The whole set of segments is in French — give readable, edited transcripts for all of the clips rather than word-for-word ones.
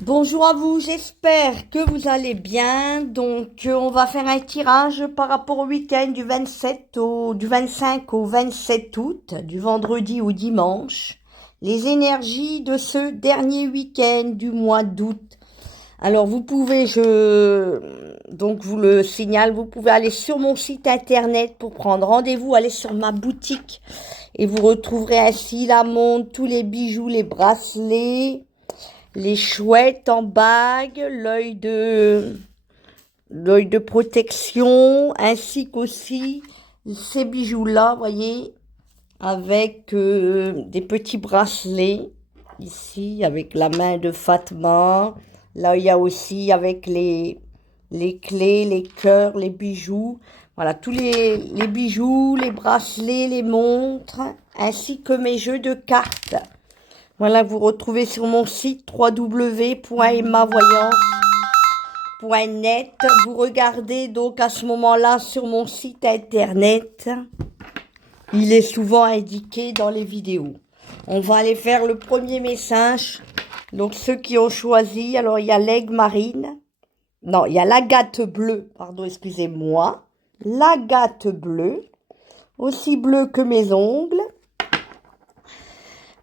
Bonjour à vous, j'espère que vous allez bien. On va faire un tirage par rapport au week-end du 25 au 27 août, du vendredi au dimanche. Les énergies de ce dernier week-end du mois d'août. Alors donc vous le signale, vous pouvez aller sur mon site internet pour prendre rendez-vous, aller sur ma boutique et vous retrouverez ainsi la montre, tous les bijoux, les bracelets, les chouettes en bague, l'œil de protection, ainsi qu'aussi ces bijoux-là, voyez, avec des petits bracelets, ici, avec la main de Fatma. Là, il y a aussi avec les clés, les cœurs, les bijoux. Voilà, tous les bijoux, les bracelets, les montres, ainsi que mes jeux de cartes. Voilà, vous retrouvez sur mon site www.emmavoyance.net. Vous regardez donc à ce moment-là sur mon site internet. Il est souvent indiqué dans les vidéos. On va aller faire le premier message. Donc ceux qui ont choisi, alors il y a l'aigle marine. Non, il y a l'agate bleue. Pardon, excusez-moi. L'agate bleue. Aussi bleue que mes ongles.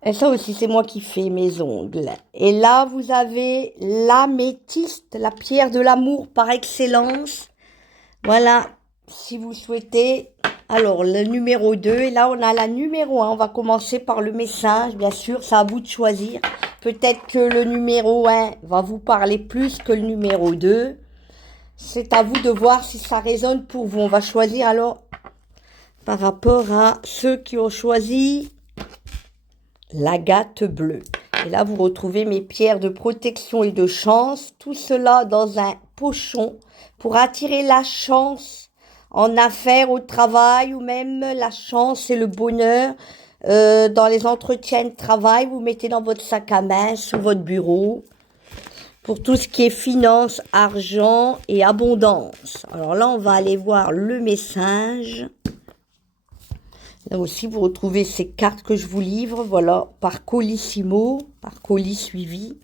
Et ça aussi, c'est moi qui fais mes ongles. Et là, vous avez l'améthyste, la pierre de l'amour par excellence. Voilà, si vous souhaitez. Alors, le numéro 2. Et là, on a la numéro 1. On va commencer par le message. Bien sûr, c'est à vous de choisir. Peut-être que le numéro 1 va vous parler plus que le numéro 2. C'est à vous de voir si ça résonne pour vous. On va choisir alors par rapport à ceux qui ont choisi l'agate bleue. Et là, vous retrouvez mes pierres de protection et de chance. Tout cela dans un pochon pour attirer la chance en affaires, au travail ou même la chance et le bonheur dans les entretiens de travail. Vous mettez dans votre sac à main, sous votre bureau, pour tout ce qui est finance, argent et abondance. Alors là, on va aller voir le message. Là aussi, vous retrouvez ces cartes que je vous livre, voilà, par Colissimo, par colis suivi.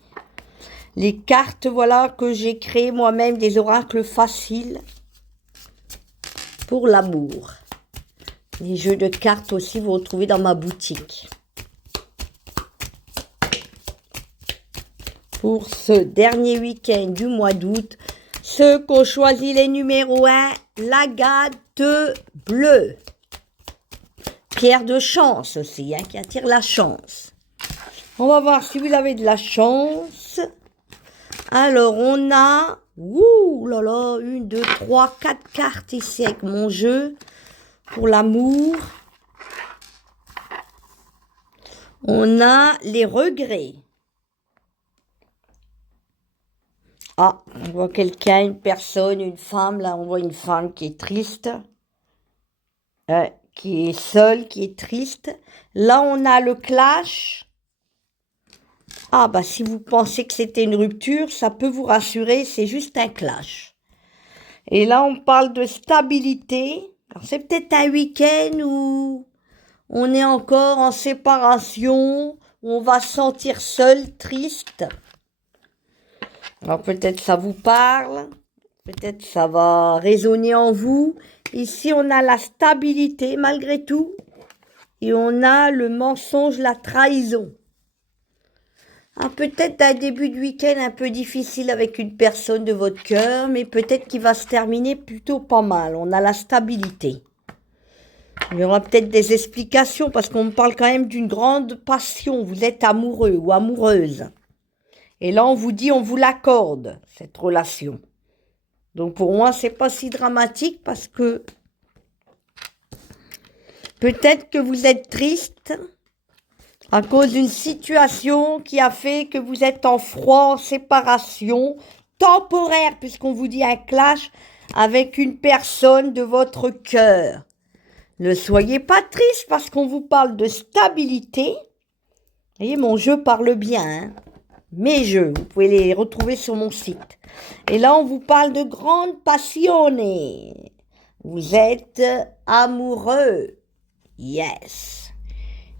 Les cartes, voilà, que j'ai créées moi-même, des oracles faciles pour l'amour. Les jeux de cartes aussi, vous retrouvez dans ma boutique. Pour ce dernier week-end du mois d'août, ceux qui ont choisi les numéros 1, l'agate bleue. Pierre de chance aussi, qui attire la chance. On va voir si vous avez de la chance. Alors, on a, ouh là là, 1, 2, 3, 4 cartes ici avec mon jeu pour l'amour. On a les regrets. Ah, on voit quelqu'un, une personne, une femme. Là, on voit une femme qui est triste. Qui est seule, qui est triste. Là, on a le clash. Ah, bah, si vous pensez que c'était une rupture, ça peut vous rassurer, c'est juste un clash. Et là, on parle de stabilité. Alors, c'est peut-être un week-end où on est encore en séparation, où on va se sentir seul, triste. Alors, peut-être ça vous parle. Peut-être ça va résonner en vous. Ici, on a la stabilité malgré tout. Et on a le mensonge, la trahison. Ah, peut-être un début de week-end un peu difficile avec une personne de votre cœur, mais peut-être qu'il va se terminer plutôt pas mal. On a la stabilité. Il y aura peut-être des explications parce qu'on me parle quand même d'une grande passion. Vous êtes amoureux ou amoureuse. Et là, on vous dit, on vous l'accorde, cette relation. Donc pour moi, c'est pas si dramatique parce que peut-être que vous êtes triste à cause d'une situation qui a fait que vous êtes en froid, en séparation temporaire, puisqu'on vous dit un clash avec une personne de votre cœur. Ne soyez pas triste parce qu'on vous parle de stabilité. Vous voyez, mon jeu parle bien, hein. Mes jeux, vous pouvez les retrouver sur mon site. Et là, on vous parle de grande passion. Vous êtes amoureux. Yes.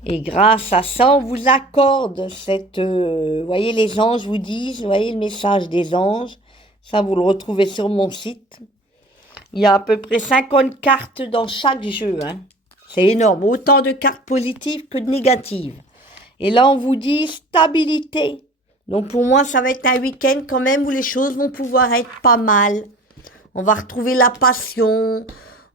Et grâce à ça, on vous accorde cette... voyez, les anges vous disent, voyez le message des anges. Ça, vous le retrouvez sur mon site. Il y a à peu près 50 cartes dans chaque jeu. Hein. C'est énorme. Autant de cartes positives que de négatives. Et là, on vous dit stabilité. Donc, pour moi, ça va être un week-end quand même où les choses vont pouvoir être pas mal. On va retrouver la passion.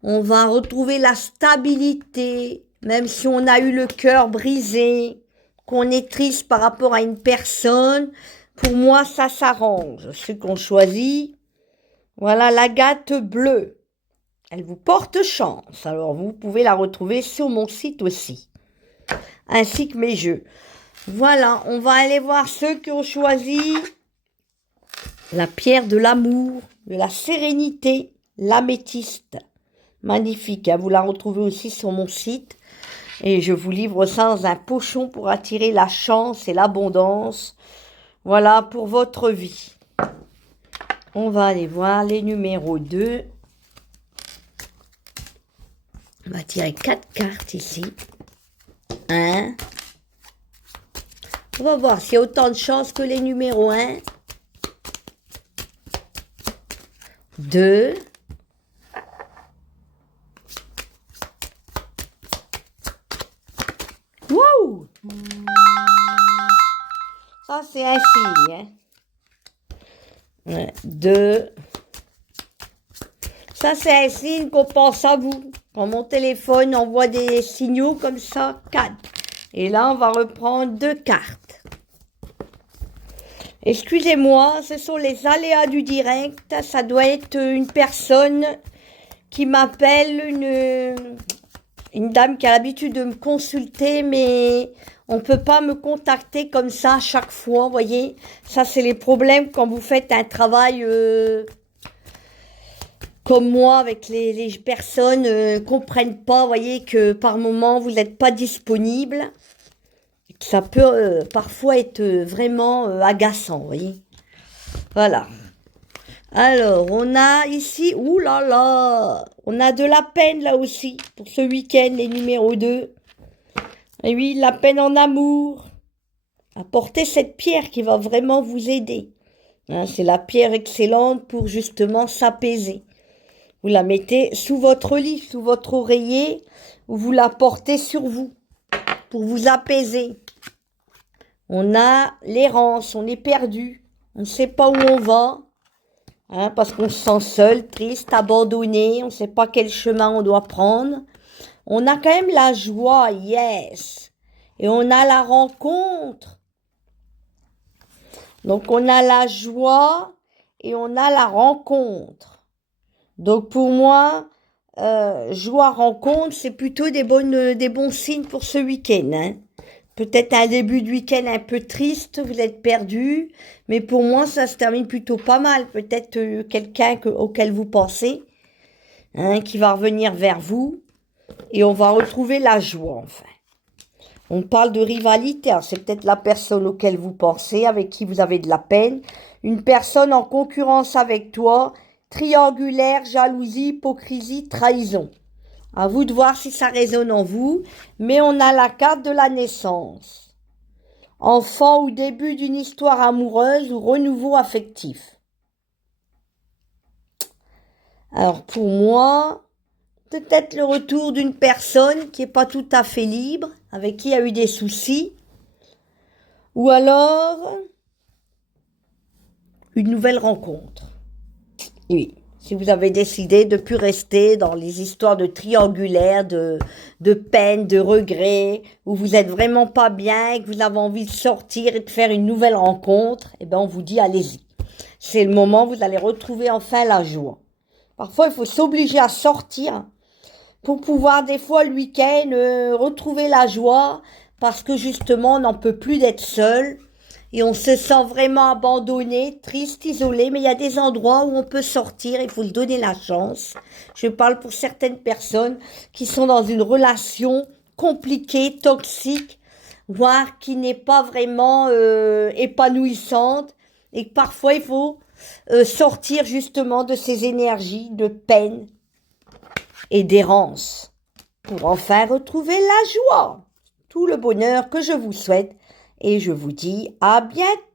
On va retrouver la stabilité. Même si on a eu le cœur brisé, qu'on est triste par rapport à une personne, pour moi, ça s'arrange. Ceux qu'on choisit, voilà l'agate bleue. Elle vous porte chance. Alors, vous pouvez la retrouver sur mon site aussi, ainsi que mes jeux. Voilà, on va aller voir ceux qui ont choisi la pierre de l'amour, de la sérénité, l'améthyste. Magnifique, hein, vous la retrouvez aussi sur mon site. Et je vous livre ça dans un pochon pour attirer la chance et l'abondance. Voilà pour votre vie. On va aller voir les numéros 2. On va tirer 4 cartes ici. 1. On va voir s'il y a autant de chance que les numéros 1. 2. Wow! Ça, c'est un signe. Hein? 2. Ça, c'est un signe qu'on pense à vous. Quand mon téléphone envoie des signaux comme ça, 4. Et là, on va reprendre 2 cartes. Excusez-moi, ce sont les aléas du direct. Ça doit être une personne qui m'appelle, une dame qui a l'habitude de me consulter, mais on ne peut pas me contacter comme ça à chaque fois, vous voyez. Ça, c'est les problèmes quand vous faites un travail comme moi, avec les personnes ne comprennent pas, vous voyez, que par moment, vous n'êtes pas disponible. Ça peut parfois être vraiment agaçant, vous voyez. Voilà. Alors, on a ici, ouh là là, on a de la peine là aussi, pour ce week-end, les numéros 2. Et oui, la peine en amour. Apportez cette pierre qui va vraiment vous aider. Hein, c'est la pierre excellente pour justement s'apaiser. Vous la mettez sous votre lit, sous votre oreiller, ou vous la portez sur vous, pour vous apaiser. On a l'errance, on est perdu, on ne sait pas où on va. Hein, parce qu'on se sent seul, triste, abandonné, on ne sait pas quel chemin on doit prendre. On a quand même la joie, yes. Et on a la rencontre. Donc on a la joie et on a la rencontre. Donc pour moi, joie, rencontre, c'est plutôt des bons signes pour ce week-end. Hein. Peut-être un début de week-end un peu triste, vous êtes perdu, mais pour moi, ça se termine plutôt pas mal. Peut-être quelqu'un auquel vous pensez, hein, qui va revenir vers vous, et on va retrouver la joie, enfin. On parle de rivalité, hein, c'est peut-être la personne auquel vous pensez, avec qui vous avez de la peine, une personne en concurrence avec toi, triangulaire, jalousie, hypocrisie, trahison. À vous de voir si ça résonne en vous, mais on a la carte de la naissance. Enfant ou début d'une histoire amoureuse ou renouveau affectif. Alors pour moi, peut-être le retour d'une personne qui n'est pas tout à fait libre, avec qui il y a eu des soucis, ou alors une nouvelle rencontre. Oui. Si vous avez décidé de ne plus rester dans les histoires de triangulaires, de peine, de regrets, où vous êtes vraiment pas bien et que vous avez envie de sortir et de faire une nouvelle rencontre, eh ben on vous dit allez-y. C'est le moment où vous allez retrouver enfin la joie. Parfois, il faut s'obliger à sortir pour pouvoir des fois le week-end retrouver la joie parce que justement on n'en peut plus d'être seul. Et on se sent vraiment abandonné, triste, isolé, mais il y a des endroits où on peut sortir, il faut lui donner la chance. Je parle pour certaines personnes qui sont dans une relation compliquée, toxique, voire qui n'est pas vraiment épanouissante, et que parfois il faut sortir justement de ces énergies de peine et d'errance pour enfin retrouver la joie. tout le bonheur que je vous souhaite et je vous dis à bientôt.